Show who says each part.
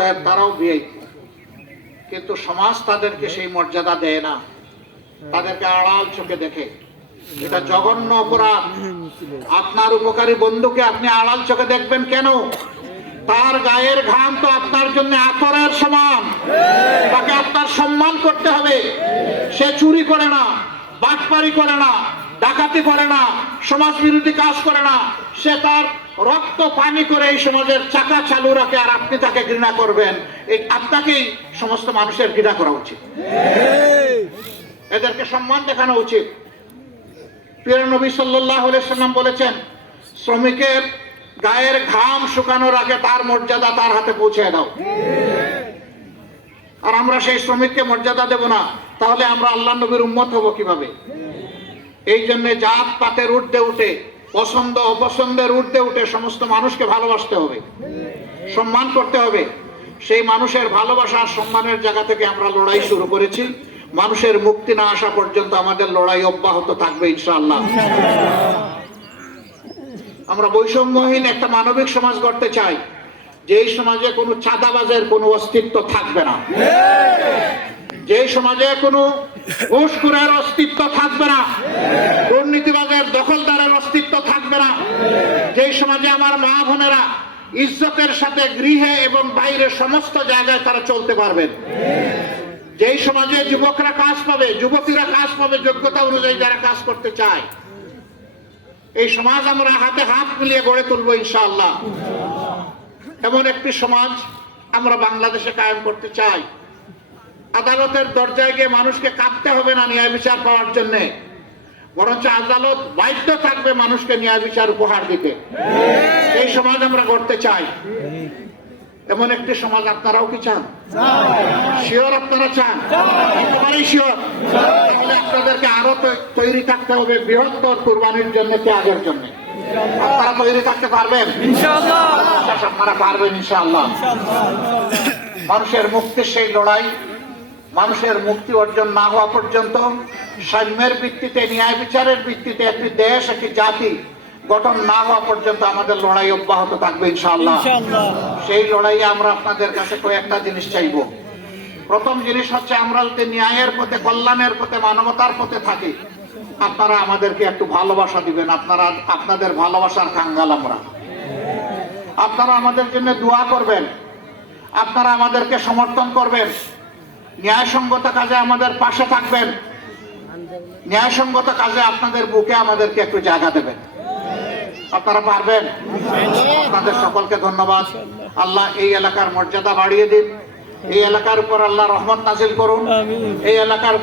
Speaker 1: অতএব তারাও ভিআইপি কিন্তু সমাজ তাদেরকে সেই মর্যাদা দেয় না। তাদেরকে আড়াল চোখে দেখে। এটা জঘন্য অপরাধ। আপনার উপকারী বন্ধুকে আপনি আড়াল চোখে দেখবেন কেন? তার গায়ের ঘাম তো আপনার জন্য আতরের সমান। তাকে আপনার সম্মান করতে হবে। সে চুরি করে না, বাটপারি করে না, ডাকাতি করে না, সমাজ বিরোধী কাজ করে না। সে তার রক্ত পানি করে এই সমাজের চাকা চালু রাখে আর আপনি তাকে ঘৃণা করবেন, এই আপনাকেই সমস্ত মানুষের ঘৃণা করা উচিত। এদেরকে সম্মান দেখানো উচিত। প্রিয় নবী সাল্লাহ সাল্লাম বলেছেন, শ্রমিকের গায়ের ঘাম শুকানোর আগে তার মর্যাদা তার হাতে পৌঁছে দাও। আর আমরা সেই শ্রমিককে মর্যাদা দেব না, তাহলে আমরা আল্লাহ নবীর উন্মত হব কীভাবে? এই জন্য জাত পাতের ঊর্ধ্বে উঠে পছন্দ, অপছন্দের ঊর্ধ্বে উঠে সমস্ত মানুষকে ভালোবাসতে হবে। সম্মান করতে হবে। সেই মানুষের ভালোবাসা সম্মানের জায়গা থেকে আমরা লড়াই শুরু করেছি। মানুষের মুক্তি না আসা পর্যন্ত আমাদের লড়াই অব্যাহত থাকবে ইনশাআল্লাহ। আমরা বৈষম্যহীন একটা মানবিক সমাজ গড়তে চাই, যেই সমাজে কোনো চাঁদাবাজের কোনো অস্তিত্ব থাকবে না। যে সমাজে কোনো অস্তিত্ব থাকবে না। দুর্নীতিবাজের না যে সমাজে আমার মা বোনেরা ইজ্জতের সাথে গৃহে এবং বাইরে সমস্ত জায়গায় তারা চলতে পারবেন। যেই সমাজে যুবকরা কাজ পাবে, যুবতীরা কাজ পাবে, যোগ্যতা অনুযায়ী যারা কাজ করতে চায়। এই সমাজ আমরা হাতে হাত মিলিয়ে গড়ে তুলবো ইনশাআল্লাহ। এমন একটি সমাজ আমরা বাংলাদেশে কায়েম করতে চাই। আদালতের দরজায় গিয়ে মানুষকে কাঁদতে হবে না, ন্যায় বিচার পাওয়ার জন্য। বরঞ্চ আদালত বাধ্য থাকবে মানুষকে ন্যায় বিচার উপহার দিতে। এই সমাজ আমরা গড়তে চাই। এমন একটি সমাজ আপনারাও কি চান? শিওর আপনারা চান? একেবারেই শিওর আপনাদেরকে আরও তৈরি থাকতে হবে বৃহত্তর কুরবানির জন্য ত্যাগের জন্য। আপনারা তৈরি থাকতে পারবেন? আপনারা পারবেন ইনশাআল্লাহ। মানুষের মুক্তির সেই লড়াই মানুষের মুক্তি অর্জন না হওয়া পর্যন্ত সাম্যের ভিত্তিতে ন্যায় বিচারের ভিত্তিতে একটি দেশ একটি জাতি গঠন না হওয়া পর্যন্ত আমাদের লড়াই অব্যাহত থাকবে ইনশাআল্লাহ। সেই লড়াইয়ে আমরা আপনাদের কাছে কয়েকটা জিনিস চাইব। প্রথম জিনিস হচ্ছে আমরা যদি ন্যায়ের পথে কল্যাণের পথে মানবতার পথে থাকি আপনারা আমাদেরকে একটু ভালোবাসা দিবেন। আপনারা আপনাদের ভালোবাসার কাঙ্গাল আমরা। আপনারা আমাদের জন্য দোয়া করবেন। আপনারা আমাদেরকে সমর্থন করবেন। ন্যায়সঙ্গত কাজে আমাদের পাশে থাকবেন। ন্যায়সঙ্গত কাজে আপনাদের বুকে আমাদেরকে একটু জায়গা দেবেন। আপনারা পারবেন? আপনাদের সকলকে ধন্যবাদ। আল্লাহ এই এলাকার মর্যাদা বাড়িয়ে দিন। এই এলাকার উপর আল্লাহ রহমত নাজিল করুন। এই এলাকার